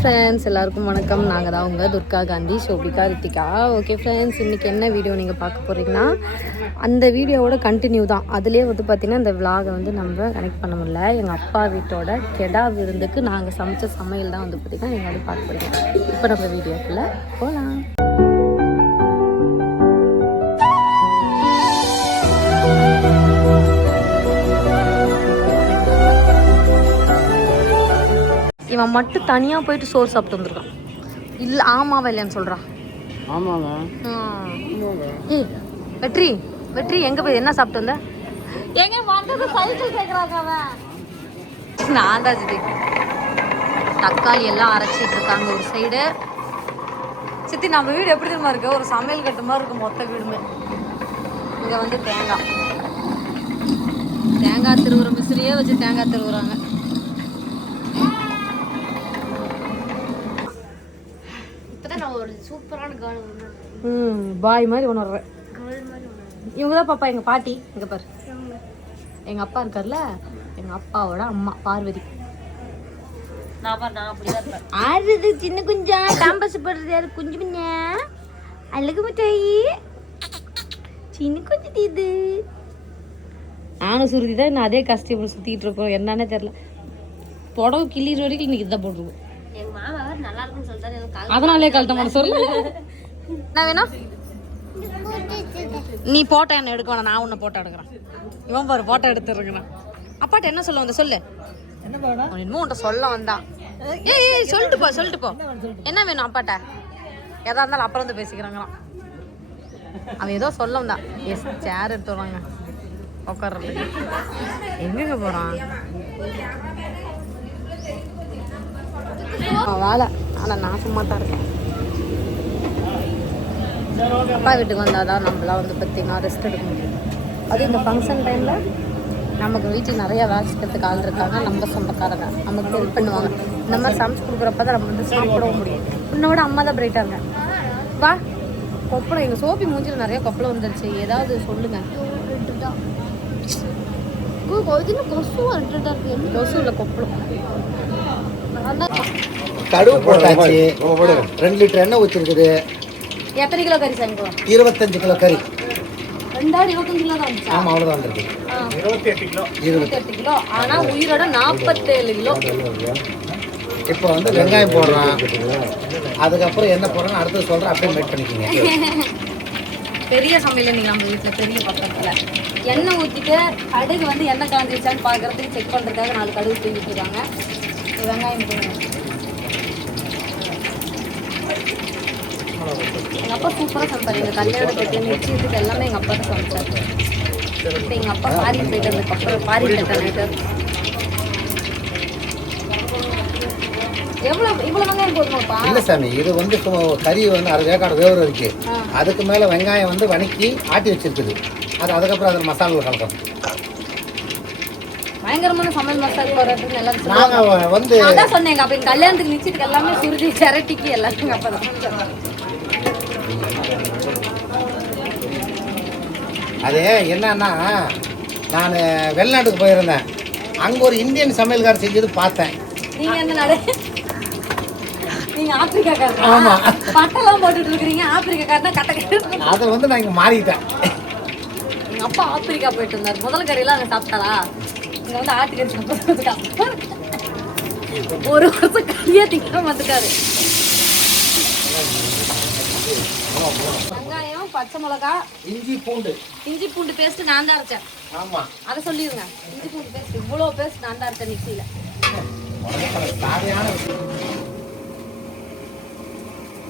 Friends எல்லாருக்கும் வணக்கம். நாங்கள் தான் உங்கள் துர்கா காந்தி சோபிகா ரித்திகா. ஓகே ஃப்ரெண்ட்ஸ் இன்றைக்கி என்ன வீடியோ நீங்கள் பார்க்க போகிறீங்கன்னா அந்த வீடியோவோட கண்டினியூ தான். அதுலேயே வந்து பார்த்திங்கன்னா இந்த விலாகை வந்து நம்ம கனெக்ட் பண்ண முடியல. எங்கள் அப்பா வீட்டோட கெடா விருந்துக்கு நாங்கள் சமைச்ச சமையல் தான் வந்து பார்த்திங்கன்னா நீங்கள் பார்க்க போகிறீங்க இப்போ நம்ம வீடியோக்குள்ளே போகலாம் இவன் மட்டும் தனியாக போயிட்டு சோறு சாப்பிட்டு வந்திருக்கான். இல்லை ஆமாவா? இல்லையான்னு சொல்கிறான் ஆமாங்க ஏய் வெற்றி வெற்றி எங்க போய் என்ன சாப்பிட்டு வந்த? எங்க வந்தது சைக்கிள் அவன். நான் தான் சித்தி தக்காளி எல்லாம் அரைச்சிட்டு இருக்காங்க ஒரு சைடு சித்தி நம்ம வீடு எப்படி தெரியுமா இருக்கு? ஒரு சமையல் கட்டு மாதிரி இருக்கு மொத்த வீடுமே. இங்க வந்து தேங்காய். தேங்காய் திருவுற மிஸ்ரியே வச்சு தேங்காய் திருவுறாங்க. ஒரு சூப்பரான கேர்ள் ஒன்று ம் பாய் மாதிரி உணர்றேன். இவங்க தான் பாப்பா எங்க பாட்டி இங்க பாரு. எங்க அப்பா இருக்கார்ல எங்க அப்பாவோட அம்மா பார்வதி. ஆறுது சின்ன குஞ்சா டாம்பஸ் போடுறது யாரு? குஞ்சு பின்ன. அழகு மிட்டாயி. சின்ன குஞ்சு இது. நானும் சுருதி தான் இன்னும் அதே கஸ்டமர் சுத்திட்டு இருக்கோம். என்னன்னே தெரியல. புடவை கிள்ளிற வரைக்கும் இன்னைக்கு இதான் போட்டுருக்கோம் அதனாலே கழட்ட சொல்லு. வேணும் நீ போட்டோ என்ன எடுக்க வேணாம் நான் உன்னை போட்டோ எடுக்கிறேன். இவன் பாரு போட்டோ எடுத்துருக்கேன் அப்பாட்ட என்ன சொல்ல வந்த சொல்லு. என்னமோ உன்ட்ட சொல்ல வந்தான். ஏய் ஏய் சொல்லிட்டு போ சொல்லிட்டு போ. என்ன வேணும் அப்பாட்ட? எதா இருந்தாலும் அப்புறம் வந்து பேசிக்கிறாங்களாம். அவன் ஏதோ சொல்ல வந்தான். எஸ் சேர் எடுத்து வராங்க உட்கார்றதுக்கு. எங்கங்க போறான்? அவன் வேலை. ஆனா நான் சும்மா தான் இருக்கேன். அப்பா வீட்டுக்கு வந்தால் தான் நம்மளாம் வந்து பார்த்தீங்கன்னா ரெஸ்ட் எடுக்க முடியும். அது இந்த ஃபங்க்ஷன் டைமில் நமக்கு வீட்டில் நிறைய வேலை செய்யறதுக்கு ஆள் இருக்காங்க. நம்ம சொந்தக்காரங்க. நமக்கு ஹெல்ப் பண்ணுவாங்க. இந்த மாதிரி சமைச்சு கொடுக்குறப்ப தான் நம்ம வந்து சாப்பிடவும் முடியும். உன்னோட அம்மா தான் பிரைட்டாக இருங்க. வா. கொப்பளம் எங்கள் சோப்பி மூஞ்சில் நிறைய கொப்பளம் வந்துருச்சு. ஏதாவது சொல்லுங்க. கொசு இல்லை கொப்பளம். கடுகு போட்டாச்சு. ரெண்டு லிட்டர் எண்ணெய் ஊற்றிருக்குது எத்தனை கிலோ கறி சமைக்கலாம் இருபத்தஞ்சு கிலோ கறி. ரெண்டாயிரம் இருபத்தஞ்சு கிலோ தான் ஆமாம் அவ்வளோதான் வந்திருக்கு. இருபத்தி எட்டு கிலோ. ஆனால் உயிரோட நாற்பத்தேழு கிலோ. இப்போ வந்து வெங்காயம் போடுறான். அதுக்கப்புறம் என்ன போடுறோன்னு அடுத்தது சொல்கிறேன் அப்படியே மேட் பண்ணிக்கோங்க. பெரிய சமையல் நீங்க நம்ம வீட்டில் பெரிய பக்கத்துல. எண்ணெய் ஊற்றிட்டு கடுகு வந்து எண்ணெய் காஞ்சிச்சான்னு பார்க்கறதுக்கு செக் பண்ணுறதுக்காக நாலு கடுகு இப்ப வெங்காயம் எங்கள் அப்பா சூப்பராக சமைப்பார். எங்கள் கல்யாணத்துக்கு நிச்சயத்துக்கு எல்லாமே எங்கள் அப்பா தான் சமைச்சார். இப்போ எங்கள் அப்பா ஃபாரின் போயிட்டு வந்ததுக்கப்புறம் வெங்காயம் போதுமாப்பா இல்லை சாமி இது வந்து கறி வந்து அரை வேக்காடு வேறு இருக்கு. அதுக்கு மேலே வெங்காயம் வந்து வணக்கி ஆட்டி வச்சிருக்குது. அது அதுக்கப்புறம் அதில் மசாலா கலக்கும் பயங்கரமான சமையல் மசாலா போடுறதுக்கு நல்லா நாங்கள் வந்து நான் தான் சொன்னேன் அப்ப எங்க கல்யாணத்துக்கு நிச்சயத்துக்கு எல்லாமே சுருதி சிரட்டிக்கு எல்லாத்தையும் எங்க அப்பா தான். அது என்னன்னா நான் வெளிநாட்டுக்கு போயிருந்தேன். அங்கே ஒரு இந்தியன் சமையல்கார் செஞ்சது பார்த்தேன். நீங்க எந்த நாடு? நீங்க ஆப்பிரிக்காக்காரா ஆமா. பட்டெல்லாம் போட்டுட்டு இருக்கிறீங்க ஆப்பிரிக்காக்காரனா கட்ட கட்ட. அதை வந்து நான் இங்கே மாறிட்டேன். எங்க அப்பா ஆப்பிரிக்கா போயிட்டு இருந்தாரு. முதல் கறியெல்லாம் அங்க சாப்பிட்டாரா? இங்க வந்து ஒரு வருஷம் கறியா திங்காம வந்துட்டாரு. வெங்காயம் பச்சை மிளகா இஞ்சி பூண்டு. இஞ்சி பூண்டு பேஸ்ட் நான் தான் அரைச்சேன். ஆமாம் அதை சொல்லிடுங்க இஞ்சி பூண்டு பேஸ்ட் இவ்வளோ பேஸ்ட் நான் தான் அரைச்சேன்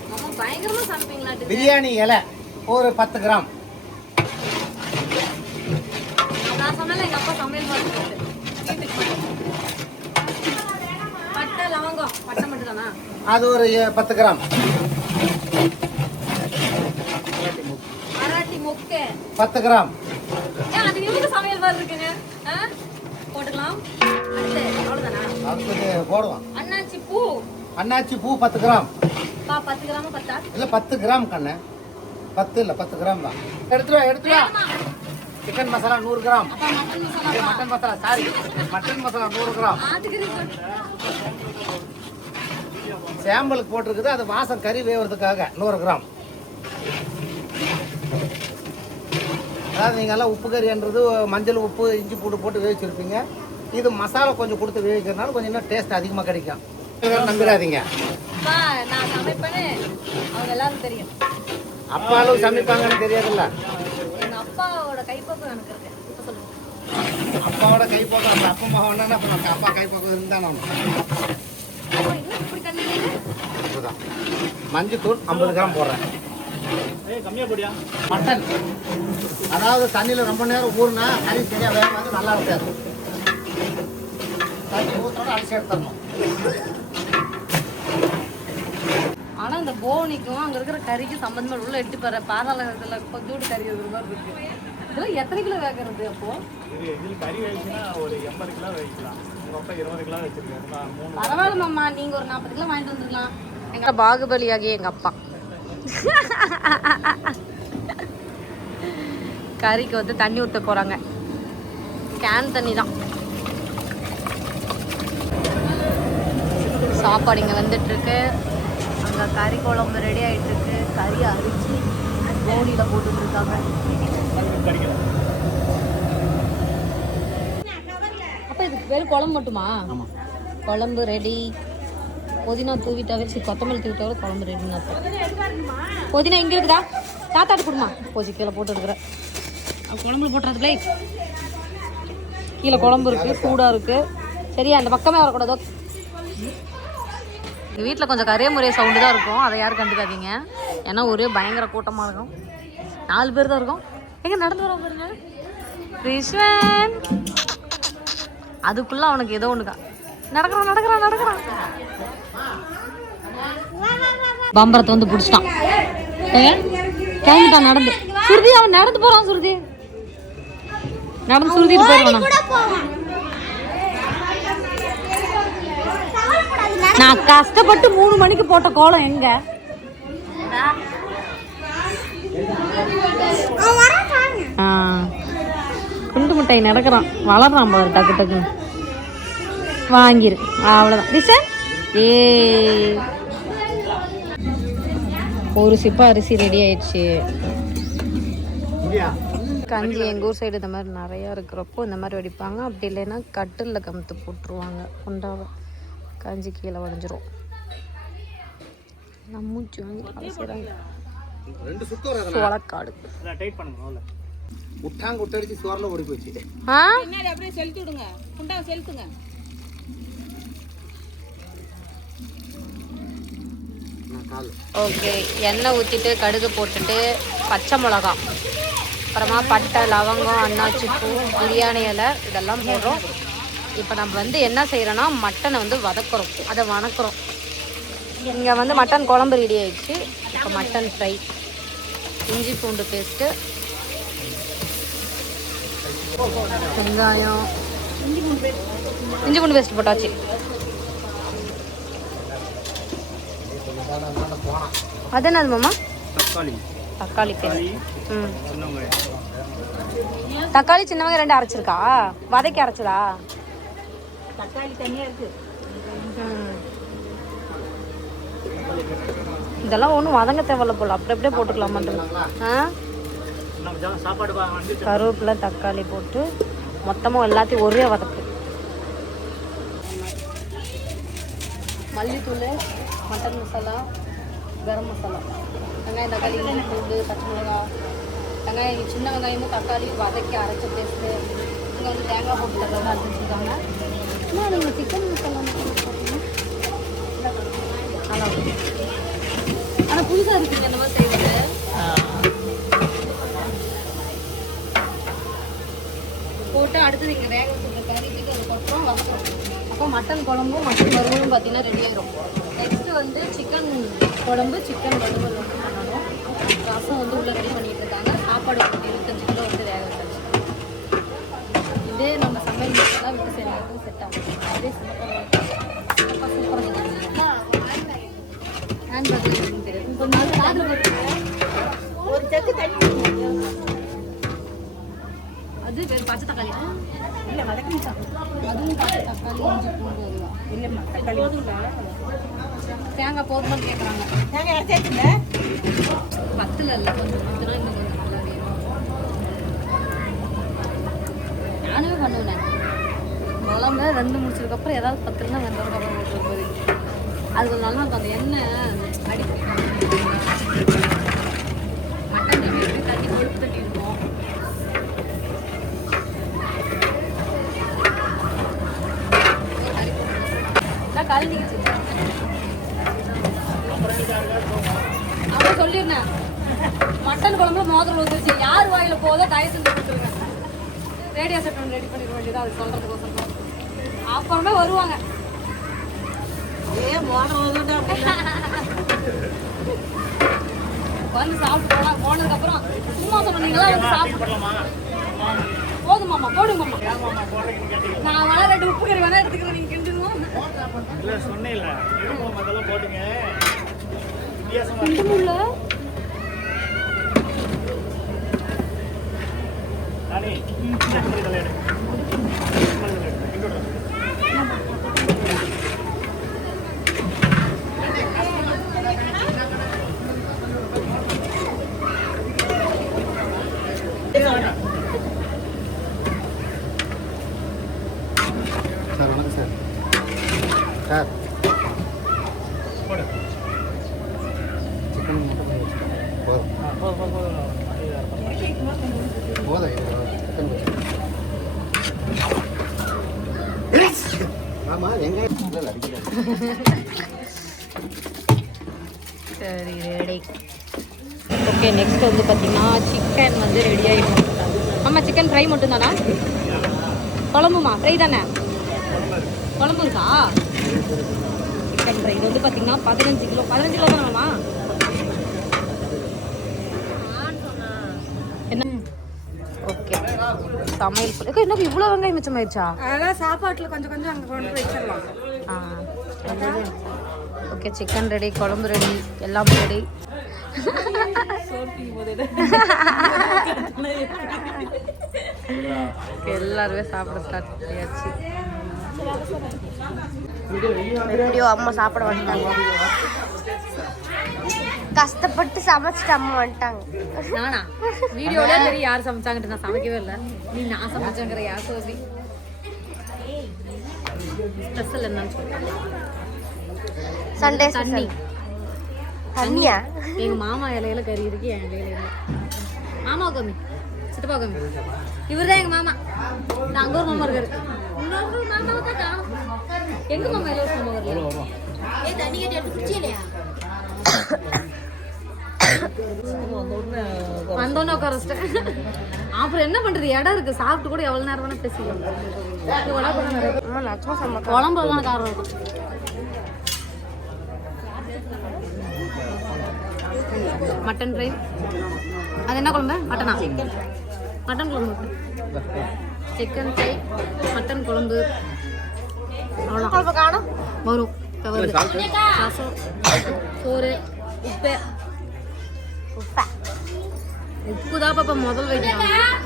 அம்மா பயங்கரமா சமைப்பீங்களாட்டு பிரியாணி இலை ஒரு பத்து கிராம் நான் சொன்னல எங்க அப்பா சமையல் பண்ணுறது பட்டை லவங்கம் பட்டை மட்டும் தானா அது ஒரு பத்து கிராம். பத்து கிராம். போடுவோம். அண்ணாச்சி பூ. அன்னாச்சி பூ பத்து கிராம். பா பத்து கிராம பத்தா? இல்லை பத்து கிராம் கண்ணு. பத்து இல்லை பத்து கிராம் தான். எடுத்துட்டு வா எடுத்துட்டு வா. சிக்கன் மசாலா நூறு gram. Mutton masala sorry mutton masala நூறு கிராம். சாம்பலுக்கு போட்டிருக்குது. அது வாசம் கறி வேவுறதுக்காக நூறு கிராம். அதாவது நீங்கள் எல்லாம் உப்பு கறின்றது மஞ்சள் உப்பு இஞ்சி பூண்டு போட்டு வேவிச்சிருப்பீங்க. இது மசாலா கொஞ்சம் கொடுத்து வேவிக்கிறதுனால கொஞ்சம் இன்னும் டேஸ்ட் அதிகமாக கிடைக்கும். நம்பிடாதீங்க. அம்மா நான் சமைப்பேன்னு அவங்க எல்லாரும் தெரியும். அப்பா அளவு சமைப்பாங்கன்னு தெரியாதுல்ல. கைப்பக்கம் எனக்கு இருக்கு. இப்ப சொல்லுங்க. அப்பாவோட கை பக்கம் அப்போ அப்பா அம்மா வேணா அப்போ நம்ம அப்பா கை பக்கம் இருந்தால் நம்ம மஞ்சத்தூள் ஐம்பது கிராம் போடுறேன். மட்டன். அதாவது தண்ணியில் ரொம்ப நேரம் ஊறினா கறி சரியாக வேகாது நல்லா இருக்காது. தண்ணி ஊற்றோட அரிசி எடுத்துடணும். ஆனா இந்த போனிக்கும் அங்க இருக்கிற கறிக்கும் சம்பந்தமா உள்ள எட்டு பாரு பாதாளத்துல கொஞ்சோண்டு கறி இருக்கிற மாதிரி இருக்கு. இதெல்லாம் எத்தனை கிலோ வேகிறது அப்போ? இது இதில் கறி வச்சுன்னா ஒரு எண்பது கிலோ வைக்கலாம் உங்கள் அப்பா இருபது கிலோ வச்சிருக்காரு நான் மூணு பரவாயில்ல மாமா நீங்க ஒரு நாற்பது கிலோ வாங்கிட்டு வந்துருக்கலாம் எங்க பாகுபலி ஆகிய எங்க அப்பா. கறிக்கு வந்து தண்ணி ஊத்த போறாங்க. கேன் தண்ணி தான். சாப்பாடு இங்க வந்துட்டு இருக்கு அங்க கறி குழம்பு ரெடி ஆயிட்டு இருக்கு கறி அரிச்சு போனியில போட்டுட்டு இருக்காங்க. கறிக்கலாம் அப்ப இதுக்கு பேர் குழம்பு மட்டுமா? குழம்பு ரெடி புதினா தூவிட்டாவே சரி கொத்தமல்லி தூவிட்டாவே குழம்பு ரெடின்னு அர்த்தம். புதினா இங்க இருக்குதா? தாத்தாட்டு கொடுமா. போச்சு கீழே போட்டு இருக்கிற குழம்புல போட்டுறதுலே கீழே குழம்பு இருக்கு சூடா இருக்கு. சரியா அந்த பக்கமே வரக்கூடாதோ? எங்கள் வீட்டில் கொஞ்சம் கரைய முறைய சவுண்டு தான் இருக்கும். அதை யாரும் கண்டுக்காதீங்க. ஏன்னா ஒரே பயங்கர கூட்டமாக இருக்கும். நாலு பேர் தான் இருக்கும். எங்க நடந்து வரோம் பாருங்க. ரிஷ்வன். அதுக்குள்ள அவனுக்கு ஏதோ ஒண்ணுக்கா. நடக்கிறான் நடக்கிறான் நடக்கிறான். பம்பரத்தை வந்து பிடிச்சிட்டான். கிளம்பிட்டான் நடந்து. சுருதி அவன் நடந்து போறான் சுருதி. நடந்து சுருதிட்டு போயிருவான் நான் கஷ்டப்பட்டு மூணு மணிக்கு போட்ட கோலம் எங்க? குண்டு மிட்டாய் நடக்கிறான். வளர்றான் பாரு டக்கு டக்குன்னு. வாங்கிரு. அவ்வளோதான் டிசன் ஏ ஒரு சிப்பா அரிசி ரெடி ஆயிடுச்சு. கஞ்சி எங்கள் ஊர் சைடு இந்த மாதிரி நிறையா இருக்கிறப்போ இந்த மாதிரி வடிப்பாங்க. அப்படி இல்லைன்னா கட்டிலில் கமுத்து போட்டுருவாங்க. குண்டாவை. கஞ்சி கீழே உடஞ்சிரும் நான் மூச்சு வாங்கி சோளக்காடு. விட்டாங்க விட்டடிச்சு சோரில் ஓடி போச்சு ஆ? நான் கால். ஓகே எண்ணெய் ஊற்றிட்டு கடுகு போட்டுட்டு பச்சை மிளகா. அப்புறமா பட்டை லவங்கம் அன்னாச்சி பூ பிரியாணி இலை இதெல்லாம் போடுறோம். இப்போ நம்ம வந்து என்ன செய்கிறோன்னா மட்டனை வந்து வதக்குறோம். அதை வணக்குறோம். இங்கே வந்து மட்டன் குழம்பு ரெடி ஆயிடுச்சு. இப்போ மட்டன் ஃப்ரை இஞ்சி பூண்டு பேஸ்ட்டு வெங்காயம். இஞ்சி பூண்டு பேஸ்ட் போட்டாச்சு. அது என்னது மாமா? தக்காளி. தக்காளி பேஸ்ட் ம். தக்காளி சின்ன வெங்காயம் ரெண்டு அரைச்சிருக்கா? வதக்கி அரைச்சதா? இதெல்லாம் ஒன்றும் வதங்க தேவையில்ல போல. அப்படி அப்படியே போட்டுக்கலாமான்றது ஆ நம்ம ஜா- சாப்பாடு வா- வந்து கருவேப்பிலை தக்காளி போட்டு மொத்தமாக எல்லாத்தையும் ஒரே வதக்கு. மல்லித்தூள் மட்டன் மசாலா கரம் மசாலா. வெங்காயம் தக்காளி இஞ்சி பூண்டு பச்சை மிளகா. வெங்காயம் சின்ன வெங்காயமும் தக்காளி வதக்கி அரைச்ச பேஸ்ட்டு இங்கே வந்து தேங்காய் போட்டு தக்காளி அரைச்சி வச்சுருக்காங்க. ஆனால் நீங்கள் சிக்கன் மசாலா நல்லா ஆனால் புதுசாக இருக்குங்க இந்த மாதிரி செய்வாங்க போட்டு அடுத்தது இங்கே வேக வச்சுருக்க கறி தூக்கி அதை அப்போ மட்டன் குழம்பும் மட்டன் வறுவலும் பார்த்தீங்கன்னா ரெடி ஆயிரும். நெக்ஸ்ட்டு வந்து சிக்கன் குழம்பு சிக்கன் வறுவல் வந்து பண்ணணும். ரசம் வந்து உள்ளே ரெடி பண்ணிட்டு இருக்காங்க. சாப்பாடு வந்து இருபத்தஞ்சு கிலோ வந்து வேக வச்சாச்சு. இதே நம்ம சமையல் மட்டும் விட்டு செய்யறதுக்கும் செட் ஆகும். அதே சூப்பராக சூப்பராக ஹேண்ட் பேக்கில் ஒரு செக்கு தண்ணி அது வெறும் பச்சை தக்காளி. இல்லை வதக்கி அதுவும் பச்சை தக்காளி இஞ்சி பூண்டு அதுவா இல்லைம்மா தக்காளி தேங்காய் போதுமான்னு கேட்குறாங்க தேங்காய் அரைச்சாச்சுல பத்தில் இல்லை கொஞ்சம் பத்து நாள் இன்னும் கொஞ்சம் நல்லா வேணும். நானுமே பண்ணுவேன். குழம்பு ரெண்டு முடிச்சதுக்கப்புறம் ஏதாவது பத்து நாள் வெந்ததுக்கப்புறம் போட்டுருப்பது அது கொஞ்சம் நல்லா இருக்கும். அந்த எண்ணெய் அடி மட்டன் தண்ணி கொழுப்பு தண்ணி இருக்கும். கலந்துக்கிச்சு அவன் சொல்லியிருந்தேன் மட்டன் குழம்புல மோதிரம் வந்துருச்சு யார் வாயில போதோ தயவு செஞ்சு கொடுத்துருங்க ரேடியோ செட் ஒன்று ரெடி பண்ணிட வேண்டியது அது சொல்றதுக்கோசரம் அப்புறமே வருவாங்க ஏ மோடம் வந்து சாப்பிட்டு போலாம் போனதுக்கு அப்புறம் சும்மா சொன்னீங்களா வந்து சாப்பிட்டு போதுமாமா போடுங்கம்மா நான் வேணா ரெண்டு உப்பு கறி வேணா எடுத்துக்கிறேன் இல்லை சொன்னேன்ல. அதெல்லாம் போட்டுங்க. சார் வணக்கம் சார். சார். போடு சிக்கன். போதும். சிக்கன் ஆமாம் வெங்காயம் சரி ரெடி ஓகே நெக்ஸ்ட் வந்து பார்த்தீங்கன்னா சிக்கன் வந்து ரெடி ஆகிடும் ஆமாம் சிக்கன் ஃப்ரை மட்டும்தானா? குழம்புமா? ஃப்ரை தானே? குழம்பு இருக்கா? சிக்கன் ஃப்ரை இது வந்து பார்த்தீங்கன்னா பதினஞ்சு கிலோ. பதினஞ்சு கிலோ தானேம்மா என்ன? ஓகே. சமையல் என்ன இவ்வளோ வெங்காயம் அதெல்லாம் சாப்பாட்டில் கொஞ்சம் கொஞ்சம் அங்கே கொண்டு போய் வச்சிடலாம். ஆ ஓகே சிக்கன் ரெடி குழம்பு ரெடி எல்லாம் ரெடி எல்லாருமே சாப்பிட ஸ்டார்ட் பண்ணியாச்சு. வீடியோ அம்மா சாப்பிட வந்துட்டாங்க. கஷ்டப்பட்டு சமைச்சிட்டு அம்மா வந்துட்டாங்க. நானா? வீடியோல தெரியும் யார் சமைச்சாங்கட்டு நான் சமைக்கவே இல்லை. நீ நான் சமைச்சேங்கிற யார் சோபி ஸ்பெஷல் என்னன்னு சொல்லு. சண்டே தண்ணி. தண்ணியா? எங்க மாமா இலையில கறி இருக்கு என் இலையில மாமா கம்மி சித்தப்பா கம்மி இவர் தான் எங்க மாமா. நான் அங்க ஒரு மாமா இருக்காரு. இன்னொரு மாமாவை தான் காணும் எங்க மாமா இலவச மாமா வரல தண்ணி கட்டி எடுத்து குடிச்சிலையா வந்தோன்னே உட்கார வச்சிட்டேன். அப்புறம் என்ன பண்றது? இடம் இருக்கு. சாப்பிட்டு கூட எவ்வளவு நேரம் வேணா பேசிக்கலாம். தான் காரம் இருக்கும்? மட்டன் ஃப்ரை அது என்ன குழம்பு? மட்டனா? மட்டன் குழம்பு. சிக்கன் ஃப்ரை மட்டன் குழம்பு. அவ்வளோ குழம்பு காணும். வரும் ரசம் சோறு உப்பு. உப்பா. உப்பு தான் பாப்பா முதல் வைக்கலாம்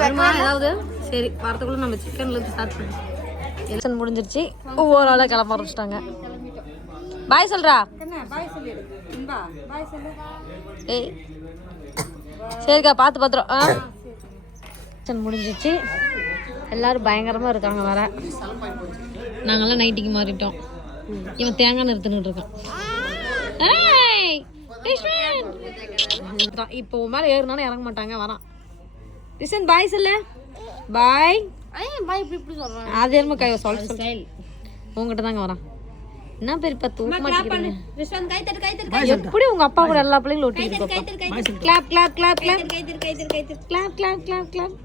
வருமா ஏதாவது சரி வரத்துக்குள்ள நம்ம சிக்கன்ல இருந்து ஸ்டார்ட் பண்ணி எலெக்ஷன் முடிஞ்சிருச்சு. ஒவ்வொரு ஆளாக கிளம்ப ஆரம்பிச்சிட்டாங்க. பாய் சொல்றா. ஏய். சரிக்கா பார்த்து பத்திரம் ஆ. எலெக்ஷன் முடிஞ்சிச்சு. எல்லாரும் பயங்கரமா இருக்காங்க வர நாங்கெல்லாம் நைட்டிக்கு மாறிட்டோம். இவன் தேங்காய் நிறுத்திட்டு இருக்கான். இப்போ மேல ஏறினாலும் இறங்க மாட்டாங்க வரான். ரிஷன் பாய் சொல்லு. பாய் ஏய் பாய் இப்படி இப்படி சொல்றான் அது என்னமோ கை சொல்ல சொல்ல உங்ககிட்ட தாங்க வரான். என்ன பெரியப்பா தூக்க மாட்டேங்கிறீங்க எப்படி உங்க அப்பா கூட எல்லா பிள்ளைங்களும் ஒட்டி clap clap clap clap clap clap clap clap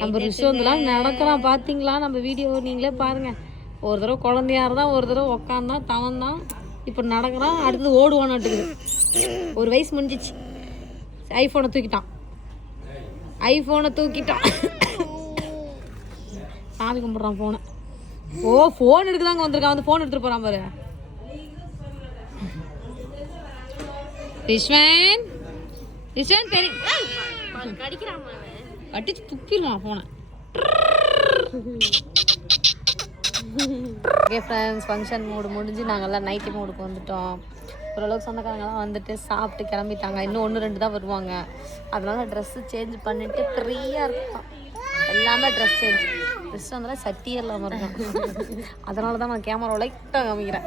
நம்ம ரிஷோந்தெல்லாம் நடக்கிறான் பாத்தீங்களா? நம்ம வீடியோ நீங்களே பாருங்க. ஒரு தடவை குழந்தையா இருந்தா ஒரு தடவை உக்காந்தான் தவந்தான் இப்போ நடக்கிறான் அடுத்தது ஓடுவானாட்டுக்குது ஒரு வயசு முடிஞ்சிச்சு. ஐஃபோனை தூக்கிட்டான். ஐஃபோனை தூக்கிட்டான். சாமி கும்பிட்றான் ஃபோனை ஓ ஃபோன் எடுக்கதாங்க வந்திருக்கான் வந்து ஃபோன் எடுத்துட்டு போறான் பாரு. ரிஷ்வன்? ரிஷ்வன் பெரிய கடிக்கிறான் அடிச்சு துப்பிடுவான் போனேன் ஓகே ஃப்ரெண்ட்ஸ் ஃபங்க்ஷன் மூடு முடிஞ்சு நாங்கள்லாம் நைட்டி மூடுக்கு வந்துட்டோம். ஓரளவுக்கு சொந்தக்காரங்கெல்லாம் வந்துட்டு சாப்பிட்டு கிளம்பிட்டாங்க. இன்னும் ஒன்று ரெண்டு தான் வருவாங்க. அதனால ட்ரெஸ்ஸு சேஞ்ச் பண்ணிட்டு ஃப்ரீயாக இருக்கும். எல்லாமே ட்ரெஸ் சேஞ்ச் ட்ரெஸ் வந்தாலும் சட்டியே இல்லாமல் இருக்கும். அதனால தான் நான் கேமரா லைட்டாக காமிக்கிறேன்.